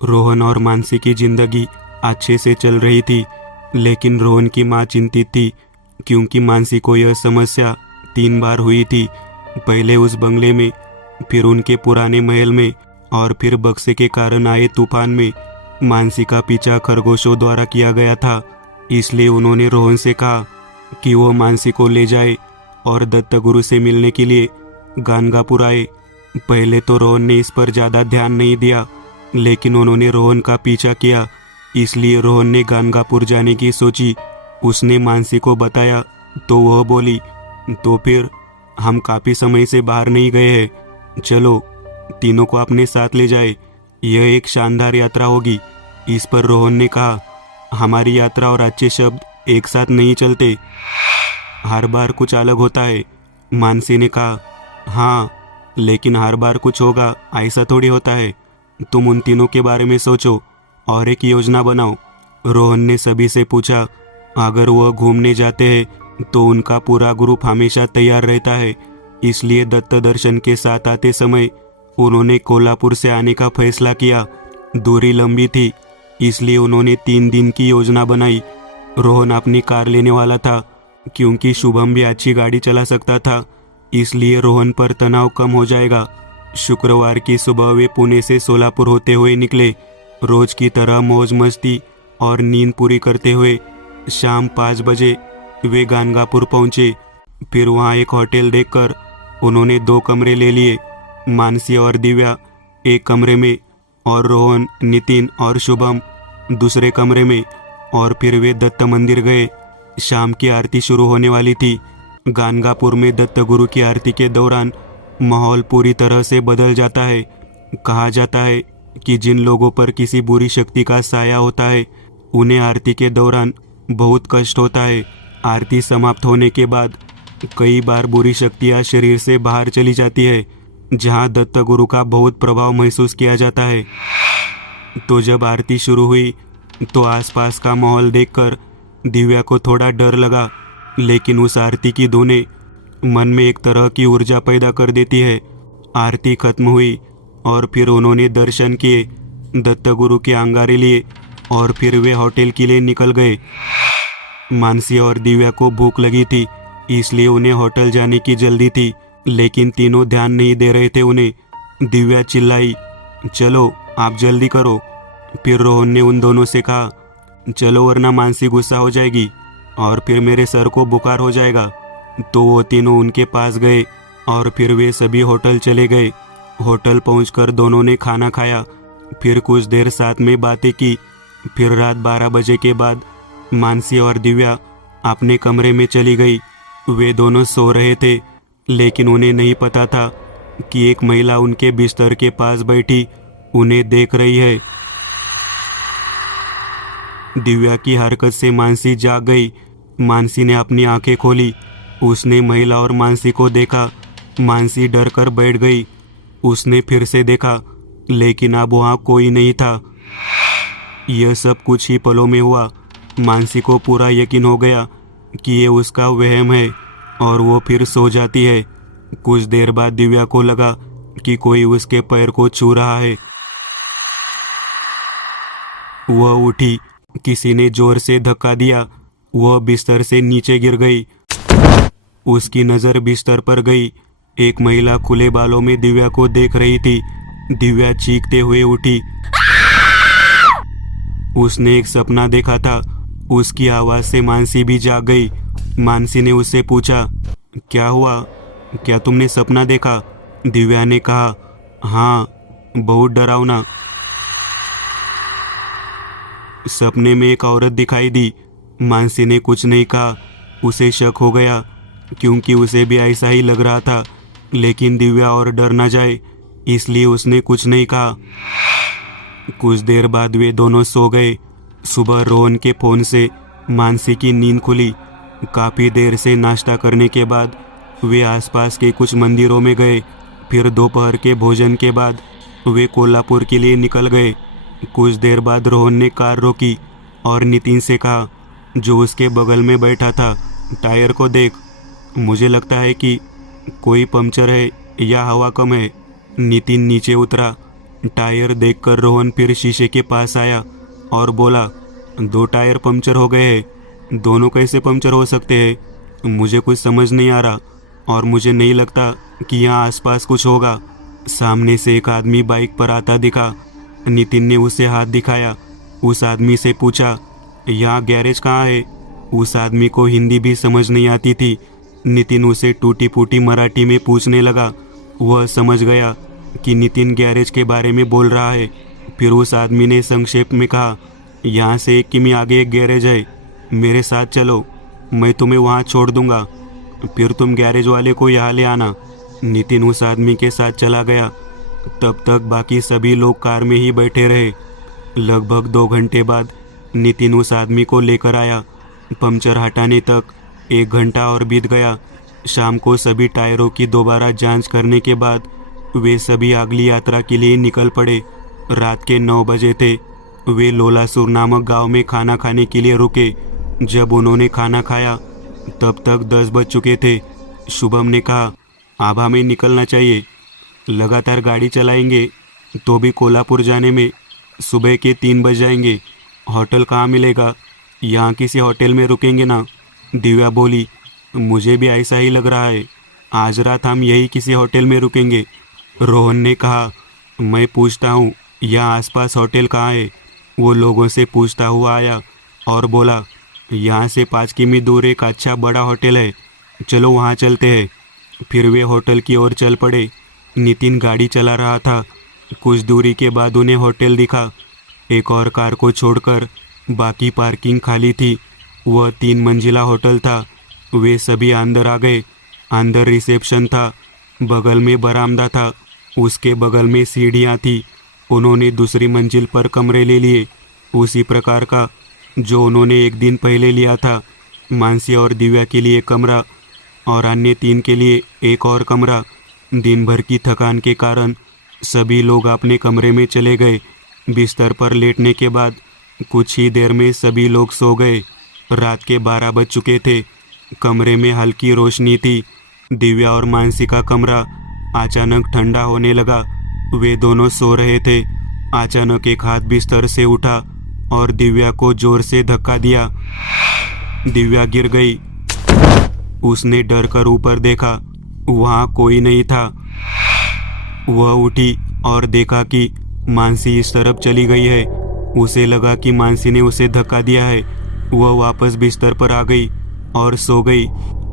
रोहन और मानसी की जिंदगी अच्छे से चल रही थी, लेकिन रोहन की माँ चिंतित थी क्योंकि मानसी को यह समस्या 3 बार हुई थी। पहले उस बंगले में, फिर उनके पुराने महल में और फिर बक्से के कारण आए तूफान में। मानसी का पीछा खरगोशों द्वारा किया गया था, इसलिए उन्होंने रोहन से कहा कि वो मानसी को ले जाए और दत्तगुरु से मिलने के लिए गानगापुर आए। पहले तो रोहन ने इस पर ज़्यादा ध्यान नहीं दिया, लेकिन उन्होंने रोहन का पीछा किया, इसलिए रोहन ने गानगापुर जाने की सोची। उसने मानसी को बताया तो वह बोली, तो फिर हम काफ़ी समय से बाहर नहीं गए हैं, चलो तीनों को अपने साथ ले जाए, यह एक शानदार यात्रा होगी। इस पर रोहन ने कहा, हमारी यात्रा और अच्छे शब्द एक साथ नहीं चलते, हर बार कुछ अलग होता है। मानसी ने कहा, हाँ लेकिन हर बार कुछ होगा ऐसा थोड़ी होता है, तुम उन तीनों के बारे में सोचो और एक योजना बनाओ। रोहन ने सभी से पूछा, अगर वह घूमने जाते हैं तो उनका पूरा ग्रुप हमेशा तैयार रहता है, इसलिए दत्त दर्शन के साथ आते समय उन्होंने कोल्हापुर से आने का फैसला किया। दूरी लंबी थी, इसलिए उन्होंने 3 दिन की योजना बनाई। रोहन अपनी कार लेने वाला था क्योंकि शुभम भी अच्छी गाड़ी चला सकता था, इसलिए रोहन पर तनाव कम हो जाएगा। शुक्रवार की सुबह वे पुणे से सोलापुर होते हुए निकले। रोज की तरह मौज मस्ती और नींद पूरी करते हुए शाम 5 बजे वे गानगापुर पहुंचे। फिर वहां एक होटल देखकर उन्होंने 2 कमरे ले लिए। मानसी और दिव्या एक कमरे में और रोहन, नितिन और शुभम दूसरे कमरे में। और फिर वे दत्त मंदिर गए। शाम की आरती शुरू होने वाली थी। गानगापुर में दत्त गुरु की आरती के दौरान माहौल पूरी तरह से बदल जाता है। कहा जाता है कि जिन लोगों पर किसी बुरी शक्ति का साया होता है उन्हें आरती के दौरान बहुत कष्ट होता है। आरती समाप्त होने के बाद कई बार बुरी शक्तियां शरीर से बाहर चली जाती है, जहां दत्त गुरु का बहुत प्रभाव महसूस किया जाता है। तो जब आरती शुरू हुई तो आसपास का माहौल देखकर दिव्या को थोड़ा डर लगा, लेकिन उस आरती की धुनें मन में एक तरह की ऊर्जा पैदा कर देती है। आरती खत्म हुई और फिर उन्होंने दर्शन किए, दत्त गुरु के अंगारे लिए और फिर वे होटल के लिए निकल गए। मानसी और दिव्या को भूख लगी थी, इसलिए उन्हें होटल जाने की जल्दी थी, लेकिन तीनों ध्यान नहीं दे रहे थे उन्हें। दिव्या चिल्लाई, चलो आप जल्दी करो। फिर रोहन ने उन दोनों से कहा, चलो वरना मानसी गुस्सा हो जाएगी और फिर मेरे सर को बुखार हो जाएगा। तो वो तीनों उनके पास गए और फिर वे सभी होटल चले गए। होटल पहुंचकर दोनों ने खाना खाया, फिर कुछ देर साथ में बातें की। फिर रात 12 बजे के बाद मानसी और दिव्या अपने कमरे में चली गई। वे दोनों सो रहे थे, लेकिन उन्हें नहीं पता था कि एक महिला उनके बिस्तर के पास बैठी उन्हें देख रही है। दिव्या की हरकत से मानसी जाग गई। मानसी ने अपनी आंखें खोली, उसने महिला और मानसी को देखा। मानसी डर कर बैठ गई। उसने फिर से देखा, लेकिन अब वहाँ कोई नहीं था। यह सब कुछ ही पलों में हुआ। मानसी को पूरा यकीन हो गया कि ये उसका वहम है और वो फिर सो जाती है। कुछ देर बाद दिव्या को लगा कि कोई उसके पैर को छू रहा है। वह उठी, किसी ने जोर से धक्का दिया। वह बिस्तर से नीचे गिर गई। उसकी नज़र बिस्तर पर गई। एक महिला खुले बालों में दिव्या को देख रही थी। दिव्या चीखते हुए उठी। उसने एक सपना देखा था। उसकी आवाज़ से मानसी भी जाग गई। मानसी ने उससे पूछा, क्या हुआ, क्या तुमने सपना देखा? दिव्या ने कहा, हाँ बहुत डरावना। सपने में एक औरत दिखाई दी। मानसी ने कुछ नहीं कहा। उसे शक हो गया क्योंकि उसे भी ऐसा ही लग रहा था, लेकिन दिव्या और डर न जाए इसलिए उसने कुछ नहीं कहा। कुछ देर बाद वे दोनों सो गए। सुबह रोहन के फ़ोन से मानसी की नींद खुली। काफ़ी देर से नाश्ता करने के बाद वे आसपास के कुछ मंदिरों में गए। फिर दोपहर के भोजन के बाद वे कोल्हापुर के लिए निकल गए। कुछ देर बाद रोहन ने कार रोकी और नितिन से कहा, जो उसके बगल में बैठा था, टायर को देख, मुझे लगता है कि कोई पंक्चर है या हवा कम है। नितिन नीचे उतरा टायर देखकर रोहन फिर शीशे के पास आया और बोला, 2 टायर पंक्चर हो गए हैं। दोनों कैसे पंक्चर हो सकते हैं? मुझे कुछ समझ नहीं आ रहा और मुझे नहीं लगता कि यहाँ आसपास कुछ होगा। सामने से एक आदमी बाइक पर आता दिखा। नितिन ने उसे हाथ दिखाया। उस आदमी से पूछा, यहाँ गैरेज कहाँ है? उस आदमी को हिंदी भी समझ नहीं आती थी। नितिन उसे टूटी फूटी मराठी में पूछने लगा। वह समझ गया कि नितिन गैरेज के बारे में बोल रहा है। फिर उस आदमी ने संक्षेप में कहा, यहाँ से 1 किमी आगे एक गैरेज है, मेरे साथ चलो, मैं तुम्हें वहाँ छोड़ दूंगा, फिर तुम गैरेज वाले को यहाँ ले आना। नितिन उस आदमी के साथ चला गया। तब तक बाकी सभी लोग कार में ही बैठे रहे। लगभग 2 घंटे बाद नितिन उस आदमी को लेकर आया। पंक्चर हटाने तक 1 घंटा और बीत गया। शाम को सभी टायरों की दोबारा जांच करने के बाद वे सभी अगली यात्रा के लिए निकल पड़े। रात के 9 बजे थे। वे लोलासुर नामक गांव में खाना खाने के लिए रुके। जब उन्होंने खाना खाया तब तक 10 बज चुके थे। शुभम ने कहा, अब हमें निकलना चाहिए। लगातार गाड़ी चलाएंगे तो भी कोल्हापुर जाने में सुबह के 3 बज जाएंगे। होटल कहाँ मिलेगा? यहाँ किसी होटल में रुकेंगे ना? दिव्या बोली, मुझे भी ऐसा ही लग रहा है। आज रात हम यही किसी होटल में रुकेंगे। रोहन ने कहा, मैं पूछता हूँ यहाँ आसपास होटल कहाँ है? वो लोगों से पूछता हुआ आया और बोला, यहाँ से 5 किमी दूर एक अच्छा बड़ा होटल है, चलो वहाँ चलते हैं। फिर वे होटल की ओर चल पड़े। नितिन गाड़ी चला रहा था। कुछ दूरी के बाद उन्हें होटल दिखा। एक और कार को छोड़कर बाकी पार्किंग खाली थी। वह 3 मंजिला होटल था। वे सभी अंदर आ गए। अंदर रिसेप्शन था, बगल में बरामदा था, उसके बगल में सीढ़ियाँ थी। उन्होंने दूसरी मंजिल पर कमरे ले लिए, उसी प्रकार का जो उन्होंने एक दिन पहले लिया था। मानसी और दिव्या के लिए कमरा और अन्य 3 के लिए एक और कमरा। दिन भर की थकान के कारण सभी लोग अपने कमरे में चले गए। बिस्तर पर लेटने के बाद कुछ ही देर में सभी लोग सो गए। रात के 12 बज चुके थे। कमरे में हल्की रोशनी थी। दिव्या और मानसी का कमरा अचानक ठंडा होने लगा। वे दोनों सो रहे थे। अचानक एक हाथ बिस्तर से उठा और दिव्या को जोर से धक्का दिया। दिव्या गिर गई। उसने डर कर ऊपर देखा, वहाँ कोई नहीं था। वह उठी और देखा कि मानसी इस तरफ चली गई है। उसे लगा कि मानसी ने उसे धक्का दिया है। वह वापस बिस्तर पर आ गई और सो गई।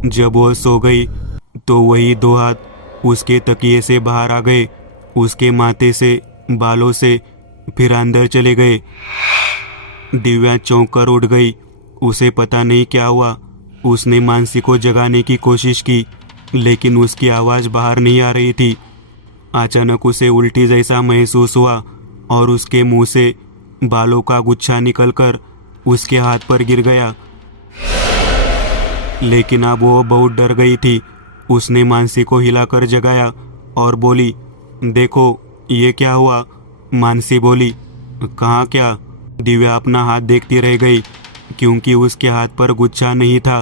जब वह सो गई तो वही 2 हाथ उसके तकिए से बाहर आ गए, उसके माथे से, बालों से, फिर अंदर चले गए। दिव्या चौंक कर उठ गई। उसे पता नहीं क्या हुआ। उसने मानसी को जगाने की कोशिश की, लेकिन उसकी आवाज़ बाहर नहीं आ रही थी। अचानक उसे उल्टी जैसा महसूस हुआ और उसके मुंह से बालों का गुच्छा निकलकर उसके हाथ पर गिर गया। लेकिन अब वो बहुत डर गई थी। उसने मानसी को हिलाकर जगाया और बोली, देखो ये क्या हुआ? मानसी बोली, कहाँ क्या? दिव्या अपना हाथ देखती रह गई क्योंकि उसके हाथ पर गुच्छा नहीं था।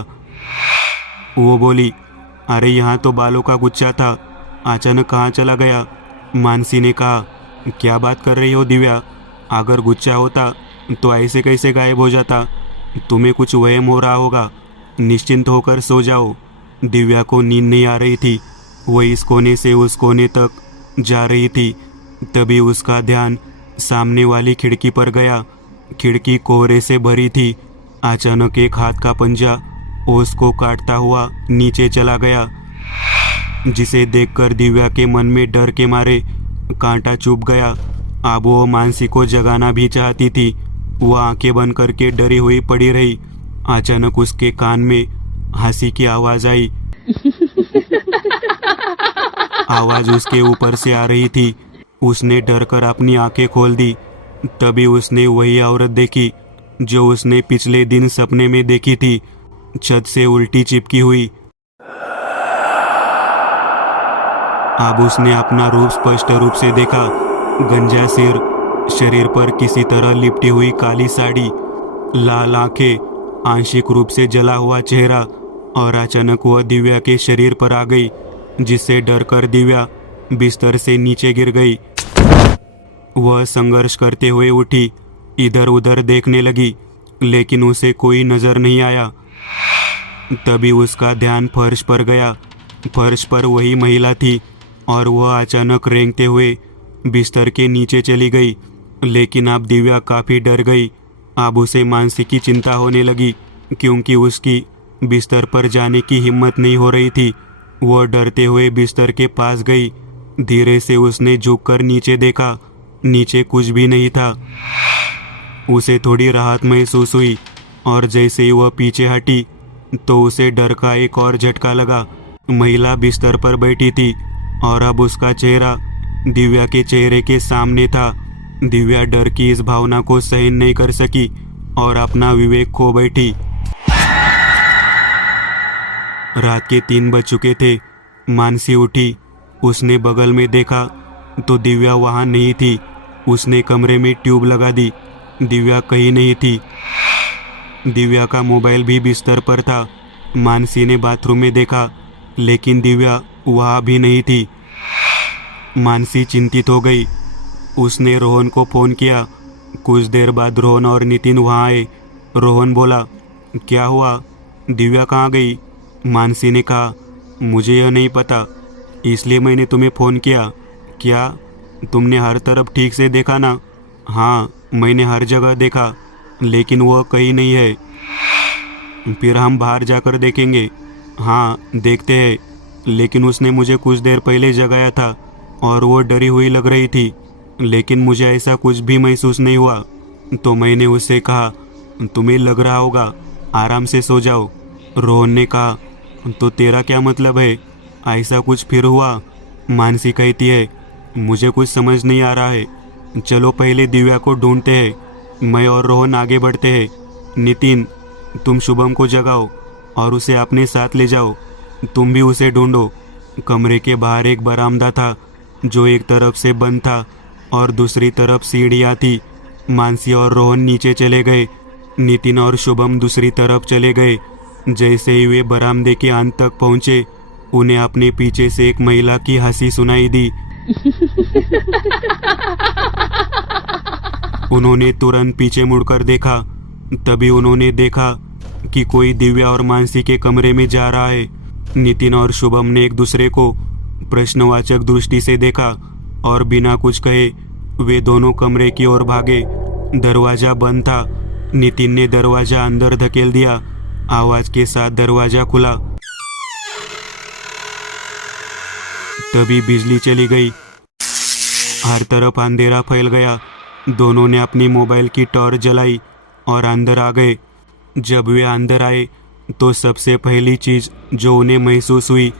वो बोली, अरे यहाँ तो बालों का गुच्छा था, अचानक कहाँ चला गया? मानसी ने कहा, क्या बात कर रही हो दिव्या? अगर गुच्छा होता तो ऐसे कैसे गायब हो जाता? तुम्हें कुछ वहम हो रहा होगा, निश्चिंत होकर सो जाओ। दिव्या को नींद नहीं आ रही थी। वह इस कोने से उस कोने तक जा रही थी। तभी उसका ध्यान सामने वाली खिड़की पर गया। खिड़की कोहरे से भरी थी। अचानक एक हाथ का पंजा ओस को काटता हुआ नीचे चला गया, जिसे देखकर दिव्या के मन में डर के मारे कांटा चुभ गया। अब वो मानसी को जगाना भी चाहती थी। वह आंखें बंद करके डरी हुई पड़ी रही। अचानक उसके कान में हंसी की आवाज आई। आवाज उसके ऊपर से आ रही थी। उसने डर कर अपनी आंखें खोल दी। तभी उसने वही औरत देखी जो उसने पिछले दिन सपने में देखी थी, छत से उल्टी चिपकी हुई। अब उसने अपना रूप स्पष्ट रूप से देखा। गंजा सिर, शरीर पर किसी तरह लिपटी हुई काली साड़ी, लाल आंखें, आंशिक रूप से जला हुआ चेहरा, और अचानक वह दिव्या के शरीर पर आ गई, जिससे डरकर दिव्या बिस्तर से नीचे गिर गई। वह संघर्ष करते हुए उठी, इधर उधर देखने लगी, लेकिन उसे कोई नजर नहीं आया। तभी उसका ध्यान फर्श पर गया। फर्श पर वही महिला थी और वह अचानक रेंगते हुए बिस्तर के नीचे चली गई। लेकिन अब दिव्या काफ़ी डर गई। अब उसे मानसी की चिंता होने लगी, क्योंकि उसकी बिस्तर पर जाने की हिम्मत नहीं हो रही थी। वह डरते हुए बिस्तर के पास गई। धीरे से उसने झुककर नीचे देखा। नीचे कुछ भी नहीं था। उसे थोड़ी राहत महसूस हुई और जैसे ही वह पीछे हटी तो उसे डर का एक और झटका लगा। महिला बिस्तर पर बैठी थी और अब उसका चेहरा दिव्या के चेहरे के सामने था। दिव्या डर की इस भावना को सहन नहीं कर सकी और अपना विवेक खो बैठी। रात के 3 बज चुके थे। मानसी उठी। उसने बगल में देखा तो दिव्या वहां नहीं थी। उसने कमरे में ट्यूब लगा दी। दिव्या कहीं नहीं थी। दिव्या का मोबाइल भी बिस्तर पर था। मानसी ने बाथरूम में देखा, लेकिन दिव्या वहां भी नहीं थी। मानसी चिंतित हो गई। उसने रोहन को फ़ोन किया। कुछ देर बाद रोहन और नितिन वहां आए। रोहन बोला, क्या हुआ, दिव्या कहाँ गई? मानसी ने कहा, मुझे यह नहीं पता, इसलिए मैंने तुम्हें फ़ोन किया। क्या तुमने हर तरफ ठीक से देखा ना? हाँ, मैंने हर जगह देखा, लेकिन वह कहीं नहीं है। फिर हम बाहर जाकर देखेंगे। हाँ, देखते हैं, लेकिन उसने मुझे कुछ देर पहले जगाया था और वो डरी हुई लग रही थी, लेकिन मुझे ऐसा कुछ भी महसूस नहीं हुआ। तो मैंने उससे कहा, तुम्हें लग रहा होगा, आराम से सो जाओ। रोहन ने कहा, तो तेरा क्या मतलब है? ऐसा कुछ फिर हुआ? मानसी कहती है, मुझे कुछ समझ नहीं आ रहा है। चलो पहले दिव्या को ढूंढते हैं। मैं और रोहन आगे बढ़ते हैं। नितिन, तुम शुभम को जगाओ और उसे अपने साथ ले जाओ। तुम भी उसे ढूंढो। कमरे के बाहर एक बरामदा था जो एक तरफ से बंद था और दूसरी तरफ सीढ़ियाँ थी। मानसी और रोहन नीचे चले गए। नितिन और शुभम दूसरी तरफ चले गए। जैसे ही वे बरामदे के अंत तक पहुंचे, उन्हें अपने पीछे से एक महिला की हंसी सुनाई दी। उन्होंने तुरंत पीछे मुड़कर देखा। तभी उन्होंने देखा कि कोई दिव्या और मानसी के कमरे में जा रहा है। नितिन और शुभम ने एक दूसरे को प्रश्नवाचक दृष्टि से देखा और बिना कुछ कहे वे दोनों कमरे की ओर भागे। दरवाजा बंद था। नितिन ने दरवाजा अंदर धकेल दिया। आवाज के साथ दरवाजा खुला। तभी बिजली चली गई। हर तरफ अंधेरा फैल गया। दोनों ने अपनी मोबाइल की टॉर्च जलाई और अंदर आ गए। जब वे अंदर आए तो सबसे पहली चीज जो उन्हें महसूस हुई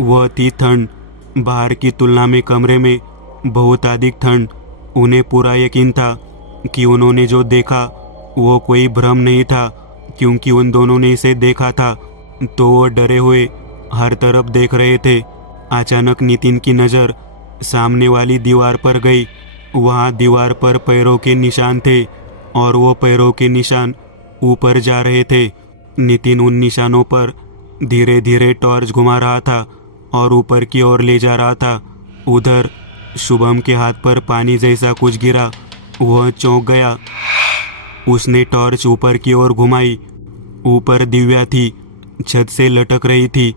वह थी ठंड। बाहर की तुलना में कमरे में बहुत अधिक ठंड। उन्हें पूरा यकीन था कि उन्होंने जो देखा वो कोई भ्रम नहीं था, क्योंकि उन दोनों ने इसे देखा था। तो वो डरे हुए हर तरफ देख रहे थे। अचानक नितिन की नज़र सामने वाली दीवार पर गई। वहाँ दीवार पर पैरों के निशान थे और वो पैरों के निशान ऊपर जा रहे थे। नितिन उन निशानों पर धीरे धीरे टॉर्च घुमा रहा था और ऊपर की ओर ले जा रहा था। उधर शुभम के हाथ पर पानी जैसा कुछ गिरा। वह चौंक गया। उसने टॉर्च ऊपर की ओर घुमाई। ऊपर दिव्या थी, छत से लटक रही थी।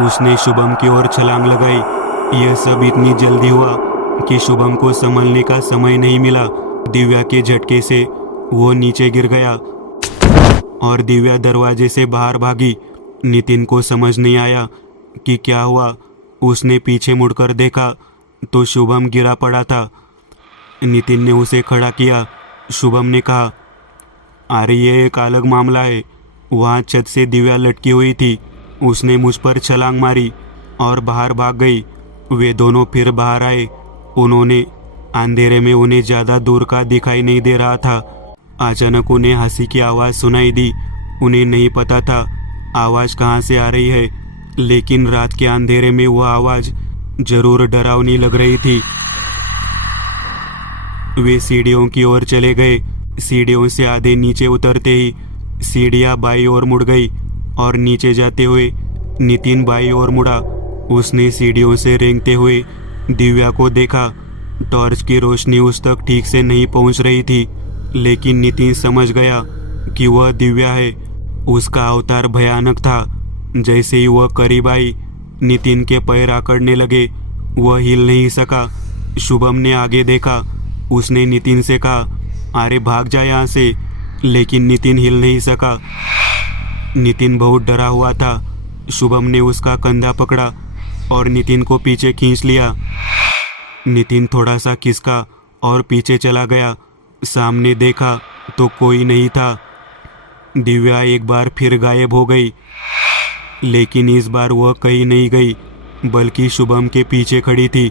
उसने शुभम की ओर छलांग लगाई। यह सब इतनी जल्दी हुआ कि शुभम को संभलने का समय नहीं मिला। दिव्या के झटके से वो नीचे गिर गया और दिव्या दरवाजे से बाहर भागी। नितिन को समझ नहीं आया कि क्या हुआ। उसने पीछे मुड़कर देखा तो शुभम गिरा पड़ा था। नितिन ने उसे खड़ा किया। शुभम ने कहा, अरे ये एक अलग मामला है। वहाँ छत से दिव्या लटकी हुई थी। उसने मुझ पर छलांग मारी और बाहर भाग गई। वे दोनों फिर बाहर आए। उन्होंने अंधेरे में उन्हें ज़्यादा दूर का दिखाई नहीं दे रहा था। अचानक उन्हें हंसी की आवाज़ सुनाई दी। उन्हें नहीं पता था आवाज़ कहाँ से आ रही है, लेकिन रात के अंधेरे में वह आवाज़ जरूर डरावनी लग रही थी। वे सीढ़ियों की ओर चले गए। सीढ़ियों से आधे नीचे उतरते ही सीढ़ियाँ बाईं ओर मुड़ गई और नीचे जाते हुए नितिन बाईं ओर मुड़ा। उसने सीढ़ियों से रेंगते हुए दिव्या को देखा। टॉर्च की रोशनी उस तक ठीक से नहीं पहुंच रही थी, लेकिन नितिन समझ गया कि वह दिव्या है। उसका अवतार भयानक था। जैसे ही वह करीब आई, नितिन के पैर आकड़ने लगे। वह हिल नहीं सका। शुभम ने आगे देखा। उसने नितिन से कहा, अरे भाग जा यहाँ से, लेकिन नितिन हिल नहीं सका। नितिन बहुत डरा हुआ था। शुभम ने उसका कंधा पकड़ा और नितिन को पीछे खींच लिया। नितिन थोड़ा सा खिसका और पीछे चला गया। सामने देखा तो कोई नहीं था। दिव्या एक बार फिर गायब हो गई, लेकिन इस बार वह कहीं नहीं गई, बल्कि शुभम के पीछे खड़ी थी।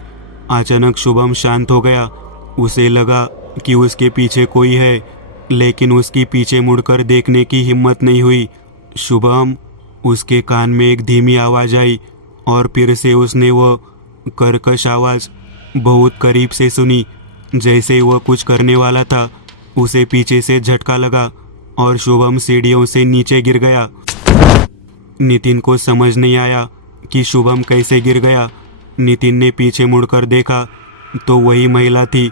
अचानक शुभम शांत हो गया। उसे लगा कि उसके पीछे कोई है, लेकिन उसकी पीछे मुड़कर देखने की हिम्मत नहीं हुई। शुभम, उसके कान में एक धीमी आवाज़ आई और फिर से उसने वह कर्कश आवाज़ बहुत करीब से सुनी। जैसे वह कुछ करने वाला था, उसे पीछे से झटका लगा और शुभम सीढ़ियों से नीचे गिर गया। नितिन को समझ नहीं आया कि शुभम कैसे गिर गया। नितिन ने पीछे मुड़कर देखा तो वही महिला थी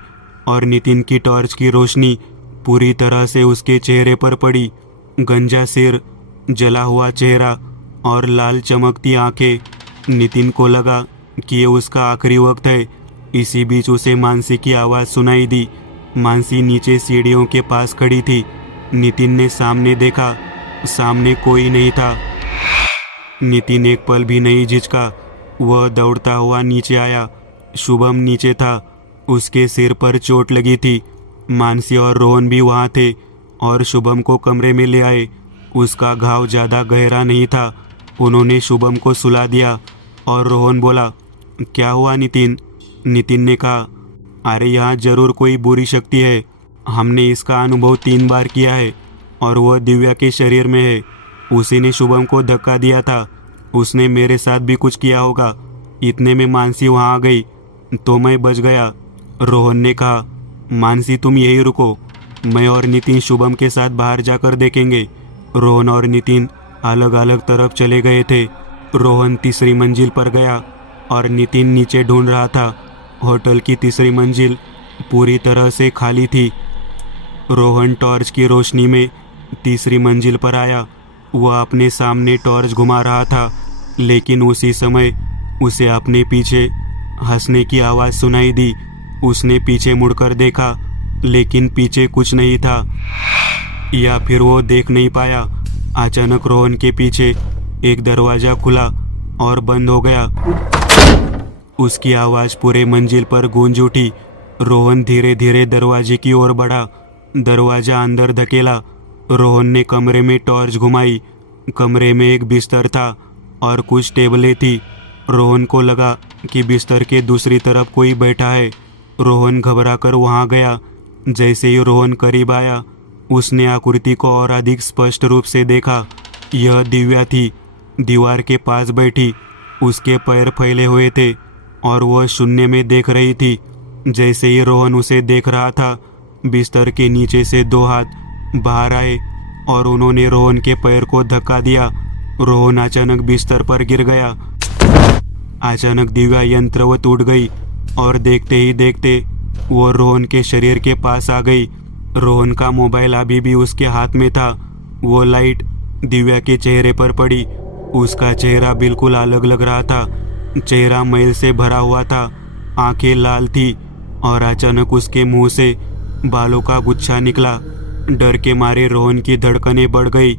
और नितिन की टॉर्च की रोशनी पूरी तरह से उसके चेहरे पर पड़ी। गंजा सिर, जला हुआ चेहरा और लाल चमकती आंखें। नितिन को लगा कि ये उसका आखिरी वक्त है। इसी बीच उसे मानसी की आवाज़ सुनाई दी। मानसी नीचे सीढ़ियों के पास खड़ी थी। नितिन ने सामने देखा, सामने कोई नहीं था। नितिन एक पल भी नहीं झिझका। वह दौड़ता हुआ नीचे आया। शुभम नीचे था। उसके सिर पर चोट लगी थी। मानसी और रोहन भी वहाँ थे और शुभम को कमरे में ले आए। उसका घाव ज़्यादा गहरा नहीं था। उन्होंने शुभम को सुला दिया और रोहन बोला, क्या हुआ नितिन? नितिन ने कहा, अरे यहाँ जरूर कोई बुरी शक्ति है। हमने इसका अनुभव 3 बार किया है और वह दिव्या के शरीर में है। उसी ने शुभम को धक्का दिया था। उसने मेरे साथ भी कुछ किया होगा। इतने में मानसी वहाँ आ गई तो मैं बच गया। रोहन ने कहा, मानसी तुम यहीं रुको, मैं और नितिन शुभम के साथ बाहर जाकर देखेंगे। रोहन और नितिन अलग अलग तरफ चले गए थे। रोहन तीसरी मंजिल पर गया और नितिन नीचे ढूंढ रहा था। होटल की तीसरी मंजिल पूरी तरह से खाली थी। रोहन टॉर्च की रोशनी में तीसरी मंजिल पर आया। वह अपने सामने टॉर्च घुमा रहा था, लेकिन उसी समय उसे अपने पीछे हंसने की आवाज़ सुनाई दी। उसने पीछे मुड़कर देखा, लेकिन पीछे कुछ नहीं था, या फिर वो देख नहीं पाया। अचानक रोहन के पीछे एक दरवाज़ा खुला और बंद हो गया। उसकी आवाज़ पूरे मंजिल पर गूंज उठी। रोहन धीरे धीरे दरवाजे की ओर बढ़ा। दरवाज़ा अंदर धकेला। रोहन ने कमरे में टॉर्च घुमाई। कमरे में एक बिस्तर था और कुछ टेबलें थी। रोहन को लगा कि बिस्तर के दूसरी तरफ कोई बैठा है। रोहन घबराकर वहां गया। जैसे ही रोहन करीब आया, उसने आकृति को और अधिक स्पष्ट रूप से देखा। यह दिव्या थी, दीवार के पास बैठी। उसके पैर फैले हुए थे और वह शून्य में देख रही थी। जैसे ही रोहन उसे देख रहा था, बिस्तर के नीचे से 2 हाथ बाहर आए और उन्होंने रोहन के पैर को धक्का दिया। रोहन अचानक बिस्तर पर गिर गया। अचानक दिव्या यंत्रवत उठ गई और देखते ही देखते वो रोहन के शरीर के पास आ गई। रोहन का मोबाइल अभी भी उसके हाथ में था। वो लाइट दिव्या के चेहरे पर पड़ी। उसका चेहरा बिल्कुल अलग लग रहा था। चेहरा मैल से भरा हुआ था, आंखें लाल थी और अचानक उसके मुंह से बालों का गुच्छा निकला। डर के मारे रोहन की धड़कनें बढ़ गई।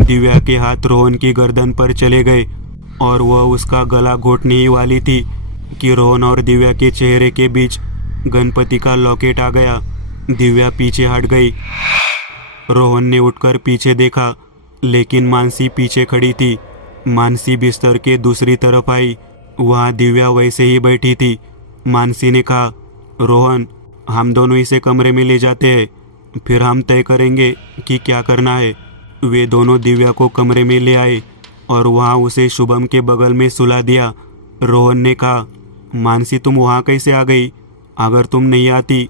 दिव्या के हाथ रोहन की गर्दन पर चले गए और वह उसका गला घोटने ही वाली थी कि रोहन और दिव्या के चेहरे के बीच गणपति का लॉकेट आ गया। दिव्या पीछे हट गई। रोहन ने उठकर पीछे देखा, लेकिन मानसी पीछे खड़ी थी। मानसी बिस्तर के दूसरी तरफ आई। वहाँ दिव्या वैसे ही बैठी थी। मानसी ने कहा, रोहन, हम दोनों इसे कमरे में ले जाते हैं, फिर हम तय करेंगे कि क्या करना है। वे दोनों दिव्या को कमरे में ले आए और वहाँ उसे शुभम के बगल में सुला दिया। रोहन ने कहा, मानसी तुम वहाँ कैसे आ गई? अगर तुम नहीं आती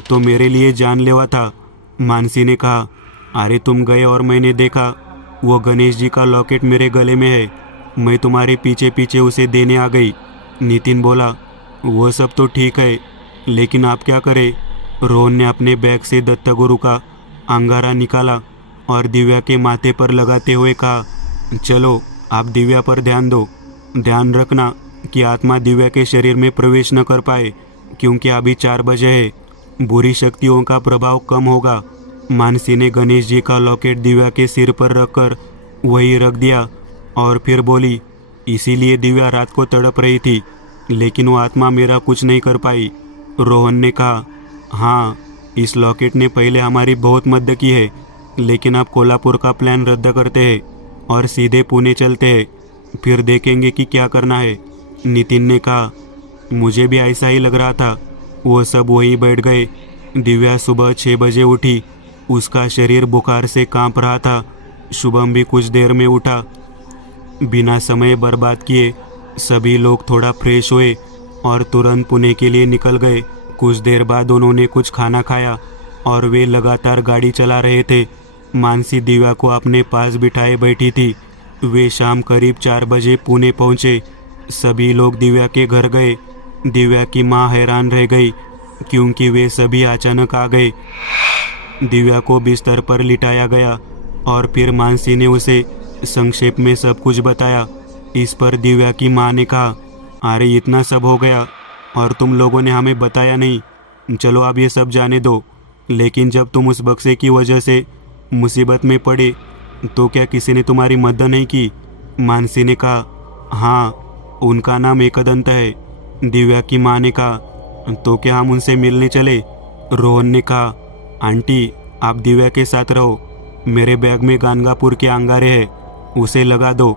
तो मेरे लिए जानलेवा था। मानसी ने कहा, अरे तुम गए और मैंने देखा वो गणेश जी का लॉकेट मेरे गले में है। मैं तुम्हारे पीछे पीछे उसे देने आ गई। नितिन बोला, वो सब तो ठीक है, लेकिन आप क्या करें? रोहन ने अपने बैग से दत्तगुरु का अंगारा निकाला और दिव्या के माथे पर लगाते हुए कहा, चलो आप दिव्या पर ध्यान दो। ध्यान रखना कि आत्मा दिव्या के शरीर में प्रवेश न कर पाए, क्योंकि अभी 4 बजे है। बुरी शक्तियों का प्रभाव कम होगा। मानसी ने गणेश जी का लॉकेट दिव्या के सिर पर रखकर वही रख दिया और फिर बोली, इसीलिए दिव्या रात को तड़प रही थी, लेकिन वो आत्मा मेरा कुछ नहीं कर पाई। रोहन ने कहा, हाँ, इस लॉकेट ने पहले हमारी बहुत मदद की है, लेकिन अब कोल्हापुर का प्लान रद्द करते हैं और सीधे पुणे चलते हैं, फिर देखेंगे कि क्या करना है। नितिन ने कहा, मुझे भी ऐसा ही लग रहा था। वो सब वहीं बैठ गए। दिव्या सुबह 6 बजे उठी। उसका शरीर बुखार से कांप रहा था। शुभम भी कुछ देर में उठा। बिना समय बर्बाद किए सभी लोग थोड़ा फ्रेश हुए और तुरंत पुणे के लिए निकल गए। कुछ देर बाद उन्होंने कुछ खाना खाया और वे लगातार गाड़ी चला रहे थे। मानसी दिव्या को अपने पास बिठाए बैठी थी। वे शाम करीब 4 बजे पुणे पहुंचे। सभी लोग दिव्या के घर गए। दिव्या की माँ हैरान रह गई, क्योंकि वे सभी अचानक आ गए। दिव्या को बिस्तर पर लिटाया गया और फिर मानसी ने उसे संक्षेप में सब कुछ बताया। इस पर दिव्या की माँ ने कहा, अरे इतना सब हो गया और तुम लोगों ने हमें बताया नहीं। चलो अब ये सब जाने दो, लेकिन जब तुम उस बक्से की वजह से मुसीबत में पड़े तो क्या किसी ने तुम्हारी मदद नहीं की? मानसी ने कहा, हाँ, उनका नाम एकदंत है। दिव्या की माँ ने कहा, तो क्या हम उनसे मिलने चले? रोहन ने कहा, आंटी आप दिव्या के साथ रहो, मेरे बैग में गानगापुर के अंगारे हैं, उसे लगा दो।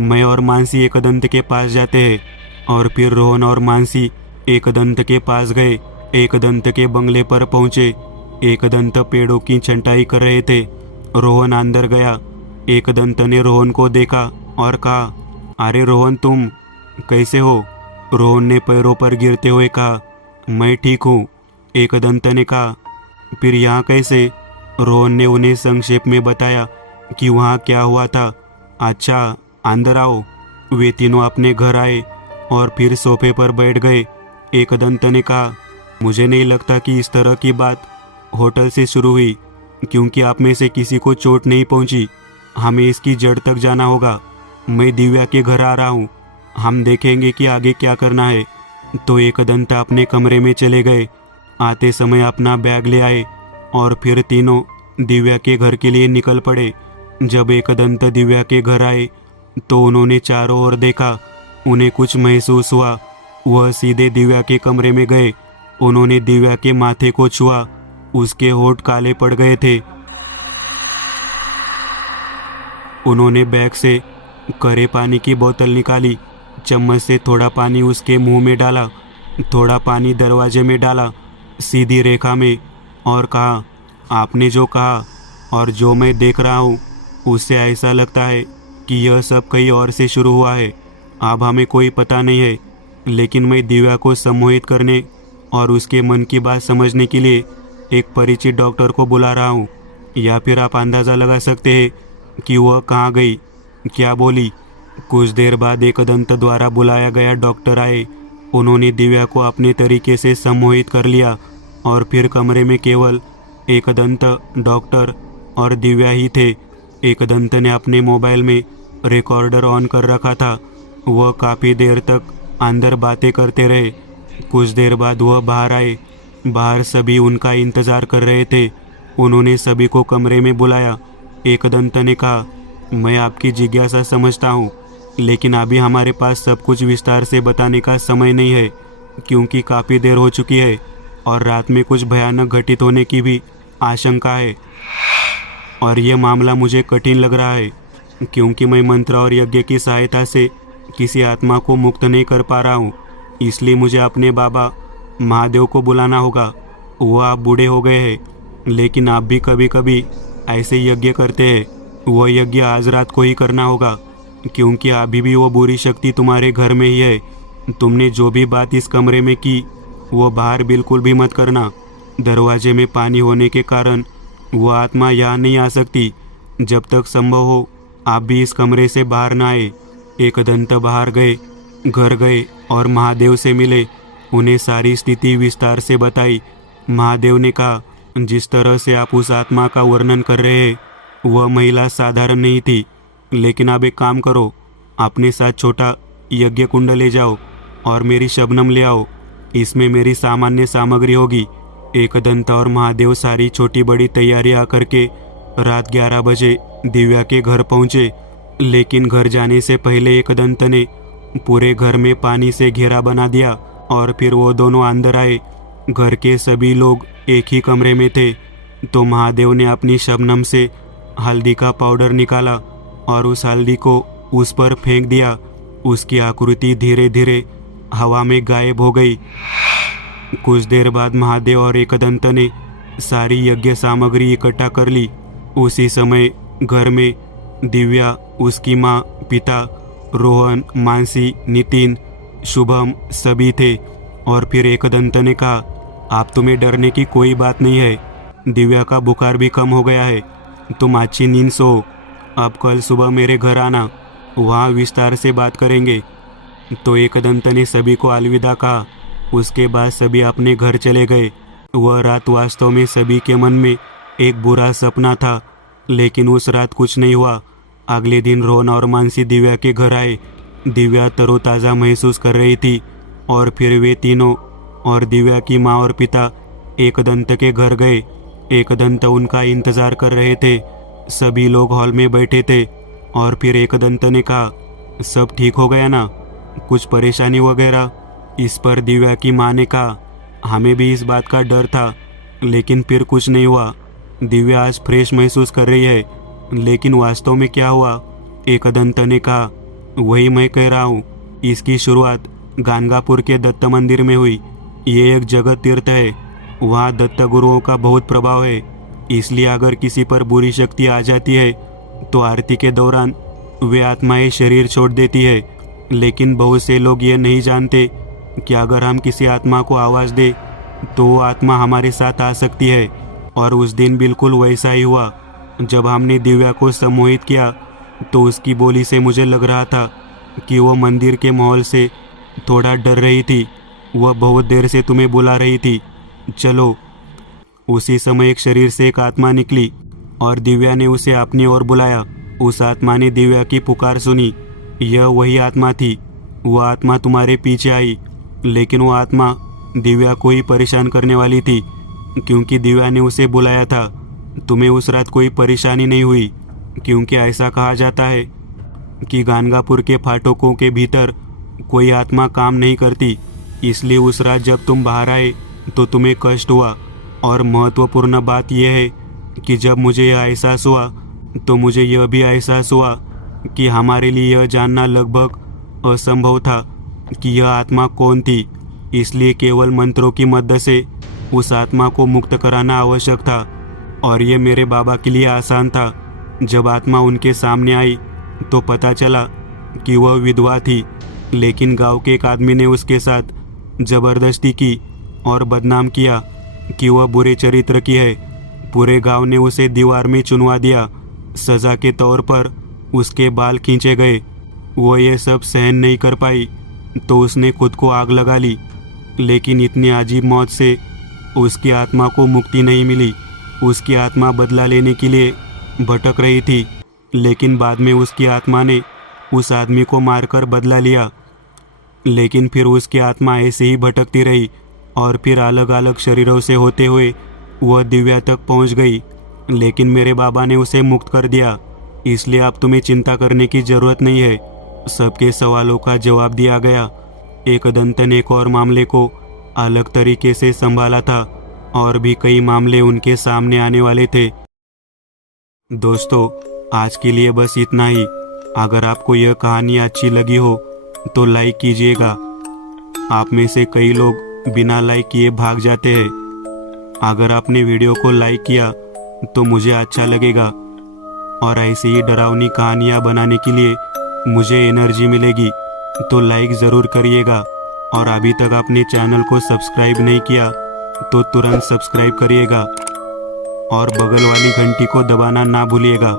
मैं और मानसी एकदंत के पास जाते हैं। और फिर रोहन और मानसी एकदंत के पास गए। एकदंत के बंगले पर पहुंचे। एकदंत पेड़ों की छंटाई कर रहे थे। रोहन अंदर गया। एकदंत ने रोहन को देखा और कहा, अरे रोहन तुम कैसे हो? रोहन ने पैरों पर गिरते हुए कहा, मैं ठीक हूँ। एकदंत ने कहा, फिर यहाँ कैसे? रोहन ने उन्हें संक्षेप में बताया कि वहाँ क्या हुआ था। अच्छा, अंदर आओ। वे तीनों अपने घर आए और फिर सोफे पर बैठ गए। एकदंत ने कहा, मुझे नहीं लगता कि इस तरह की बात होटल से शुरू हुई, क्योंकि आप में से किसी को चोट नहीं पहुंची। हमें इसकी जड़ तक जाना होगा। मैं दिव्या के घर आ रहा हूँ, हम देखेंगे कि आगे क्या करना है। तो एकदंत अपने कमरे में चले गए। आते समय अपना बैग ले आए और फिर तीनों दिव्या के घर के लिए निकल पड़े। जब एकदंत दिव्या के घर आए तो उन्होंने चारों ओर देखा। उन्हें कुछ महसूस हुआ। वह सीधे दिव्या के कमरे में गए। उन्होंने दिव्या के माथे को छुआ। उसके होंठ काले पड़ गए थे। उन्होंने बैग से करे पानी की बोतल निकाली। चम्मच से थोड़ा पानी उसके मुंह में डाला, थोड़ा पानी दरवाजे में डाला, सीधी रेखा में, और कहा, आपने जो कहा और जो मैं देख रहा हूँ उससे ऐसा लगता है कि यह सब कहीं और से शुरू हुआ है। अब हमें कोई पता नहीं है, लेकिन मैं दिव्या को सम्मोहित करने और उसके मन की बात समझने के लिए एक परिचित डॉक्टर को बुला रहा हूँ। या फिर आप अंदाज़ा लगा सकते हैं कि वह कहाँ गई, क्या बोली। कुछ देर बाद एकदंत द्वारा बुलाया गया डॉक्टर आए। उन्होंने दिव्या को अपने तरीके से सम्मोहित कर लिया और फिर कमरे में केवल एकदंत, डॉक्टर और दिव्या ही थे। एकदंत ने अपने मोबाइल में रिकॉर्डर ऑन कर रखा था। वह काफ़ी देर तक अंदर बातें करते रहे। कुछ देर बाद वह बाहर आए। बाहर सभी उनका इंतज़ार कर रहे थे। उन्होंने सभी को कमरे में बुलाया। एकदंत ने कहा, मैं आपकी जिज्ञासा समझता हूँ, लेकिन अभी हमारे पास सब कुछ विस्तार से बताने का समय नहीं है, क्योंकि काफ़ी देर हो चुकी है और रात में कुछ भयानक घटित होने की भी आशंका है। और ये मामला मुझे कठिन लग रहा है, क्योंकि मैं मंत्र और यज्ञ की सहायता से किसी आत्मा को मुक्त नहीं कर पा रहा हूँ। इसलिए मुझे अपने बाबा महादेव को बुलाना होगा। वो आप बूढ़े हो गए हैं, लेकिन आप भी कभी कभी ऐसे यज्ञ करते हैं। वह यज्ञ आज रात को ही करना होगा, क्योंकि अभी भी वो बुरी शक्ति तुम्हारे घर में ही है। तुमने जो भी बात इस कमरे में की वो बाहर बिल्कुल भी मत करना। दरवाजे में पानी होने के कारण वो आत्मा यहाँ नहीं आ सकती। जब तक संभव हो आप भी इस कमरे से बाहर ना आए। एकदंत बाहर गए, घर गए और महादेव से मिले। उन्हें सारी स्थिति विस्तार से बताई। महादेव ने कहा, जिस तरह से आप उस आत्मा का वर्णन कर रहे हैं वह महिला साधारण नहीं थी। लेकिन आप एक काम करो, अपने साथ छोटा यज्ञ कुंड ले जाओ और मेरी शबनम ले आओ। इसमें मेरी सामान्य सामग्री होगी। एकदंत और महादेव सारी छोटी बड़ी तैयारियां करके रात 11 बजे दिव्या के घर पहुंचे। लेकिन घर जाने से पहले एकदंत ने पूरे घर में पानी से घेरा बना दिया और फिर वो दोनों अंदर आए। घर के सभी लोग एक ही कमरे में थे। तो महादेव ने अपनी शबनम से हल्दी का पाउडर निकाला और उस हल्दी को उस पर फेंक दिया। उसकी आकृति धीरे धीरे हवा में गायब हो गई। कुछ देर बाद महादेव और एकदंत ने सारी यज्ञ सामग्री इकट्ठा कर ली। उसी समय घर में दिव्या, उसकी माँ, पिता, रोहन, मानसी, नितिन, शुभम सभी थे। और फिर एकदंत ने कहा, आप तुम्हें डरने की कोई बात नहीं है। दिव्या का बुखार भी कम हो गया है। तुम अच्छी नींद सो। अब कल सुबह मेरे घर आना, वहाँ विस्तार से बात करेंगे। तो एकदंत ने सभी को अलविदा कहा। उसके बाद सभी अपने घर चले गए। वह रात वास्तव में सभी के मन में एक बुरा सपना था, लेकिन उस रात कुछ नहीं हुआ। अगले दिन रोहन और मानसी दिव्या के घर आए। दिव्या तरोताज़ा महसूस कर रही थी और फिर वे तीनों और दिव्या की माँ और पिता एकदंत के घर गए। एकदंत उनका इंतजार कर रहे थे। सभी लोग हॉल में बैठे थे और फिर एकदंत ने कहा, सब ठीक हो गया ना, कुछ परेशानी वगैरह? इस पर दिव्या की माँ ने कहा, हमें भी इस बात का डर था, लेकिन फिर कुछ नहीं हुआ। दिव्या आज फ्रेश महसूस कर रही है। लेकिन वास्तव में क्या हुआ? एकदंत ने कहा, वही मैं कह रहा हूँ। इसकी शुरुआत गानगापुर के दत्त मंदिर में हुई। ये एक जगत तीर्थ है। वहाँ दत्त गुरुओं का बहुत प्रभाव है। इसलिए अगर किसी पर बुरी शक्ति आ जाती है तो आरती के दौरान वे आत्माएं शरीर छोड़ देती है। लेकिन बहुत से लोग ये नहीं जानते कि अगर हम किसी आत्मा को आवाज़ दें तो वो आत्मा हमारे साथ आ सकती है। और उस दिन बिल्कुल वैसा ही हुआ। जब हमने दिव्या को सम्मोहित किया तो उसकी बोली से मुझे लग रहा था कि वो मंदिर के माहौल से थोड़ा डर रही थी। वह बहुत देर से तुम्हें बुला रही थी, चलो। उसी समय एक शरीर से एक आत्मा निकली और दिव्या ने उसे अपनी ओर बुलाया। उस आत्मा ने दिव्या की पुकार सुनी। यह वही आत्मा थी। वह आत्मा तुम्हारे पीछे आई, लेकिन वह आत्मा दिव्या को ही परेशान करने वाली थी, क्योंकि दिव्या ने उसे बुलाया था। तुम्हें उस रात कोई परेशानी नहीं हुई, क्योंकि ऐसा कहा जाता है कि गानगापुर के फाटकों के भीतर कोई आत्मा काम नहीं करती। इसलिए उस रात जब तुम बाहर आए तो तुम्हें कष्ट हुआ। और महत्वपूर्ण बात यह है कि जब मुझे यह एहसास हुआ तो मुझे यह भी एहसास हुआ कि हमारे लिए यह जानना लगभग असंभव था कि यह आत्मा कौन थी। इसलिए केवल मंत्रों की मदद से उस आत्मा को मुक्त कराना आवश्यक था। और ये मेरे बाबा के लिए आसान था। जब आत्मा उनके सामने आई तो पता चला कि वह विधवा थी, लेकिन गांव के एक आदमी ने उसके साथ जबरदस्ती की और बदनाम किया कि वह बुरे चरित्र की है। पूरे गांव ने उसे दीवार में चुनवा दिया। सज़ा के तौर पर उसके बाल खींचे गए। वो ये सब सहन नहीं कर पाई तो उसने खुद को आग लगा ली। लेकिन इतनी अजीब मौत से उसकी आत्मा को मुक्ति नहीं मिली। उसकी आत्मा बदला लेने के लिए भटक रही थी, लेकिन बाद में उसकी आत्मा ने उस आदमी को मारकर बदला लिया। लेकिन फिर उसकी आत्मा ऐसे ही भटकती रही और फिर अलग अलग शरीरों से होते हुए वह दिव्या तक पहुंच गई। लेकिन मेरे बाबा ने उसे मुक्त कर दिया। इसलिए अब तुम्हें चिंता करने की ज़रूरत नहीं है। सबके सवालों का जवाब दिया गया। एकदंत ने एक और मामले को अलग तरीके से संभाला था और भी कई मामले उनके सामने आने वाले थे। दोस्तों, आज के लिए बस इतना ही। अगर आपको यह कहानी अच्छी लगी हो तो लाइक कीजिएगा। आप में से कई लोग बिना लाइक किए भाग जाते हैं। अगर आपने वीडियो को लाइक किया तो मुझे अच्छा लगेगा और ऐसी ही डरावनी कहानियाँ बनाने के लिए मुझे एनर्जी मिलेगी। तो लाइक ज़रूर करिएगा और अभी तक आपने चैनल को सब्सक्राइब नहीं किया तो तुरंत सब्सक्राइब करिएगा और बगल वाली घंटी को दबाना ना भूलिएगा।